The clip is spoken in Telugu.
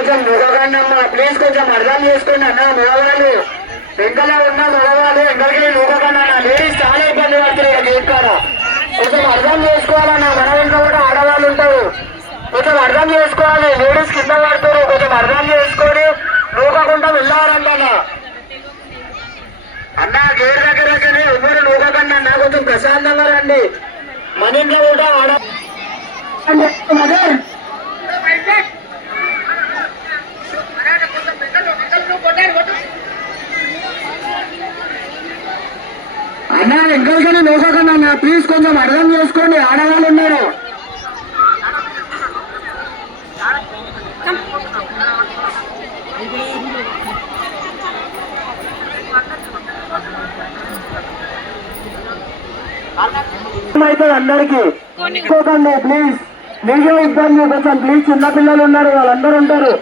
కొంచెం మగవాడిని అమ్మ ప్లీజ్ కొంచెం అర్థం చేసుకోండి అన్న. మగవాళ్ళు వెంకలో ఉన్న మగవాళ్ళు ఎంకలకి లోకకన్నా అన్న. లేడీస్ చాలా ఇబ్బంది పడుతున్నారు గేట్ కాడ. కొంచెం అర్థం చేసుకోవాలన్న. మన వెంక కూడా ఆడవాళ్ళు ఉంటారు, కొంచెం అర్థం చేసుకోవాలి. లేడీస్ కింద పడుతారు, కొంచెం అర్థం చేసుకొని నూకకుండా వెళ్ళారంటన్నా అన్న. గేట్ దగ్గరనే ఎవరు నూకకండి అన్న, కొంచెం ప్రశాంతంగా రండి. మన ఇంట్లో కూడా ఆడ అన్న. ఎంకలకనే నూకకండి అన్న ప్లీజ్, కొంచెం అర్థం చేసుకోండి. ఆడవాళ్ళు ఉన్నారు. అవుతుంది అందరికి ప్లీజ్. మీకే ఇబ్బంది కొంచెం ప్లీజ్. చిన్న పిల్లలు ఉన్నారు, వాళ్ళందరూ ఉంటారు.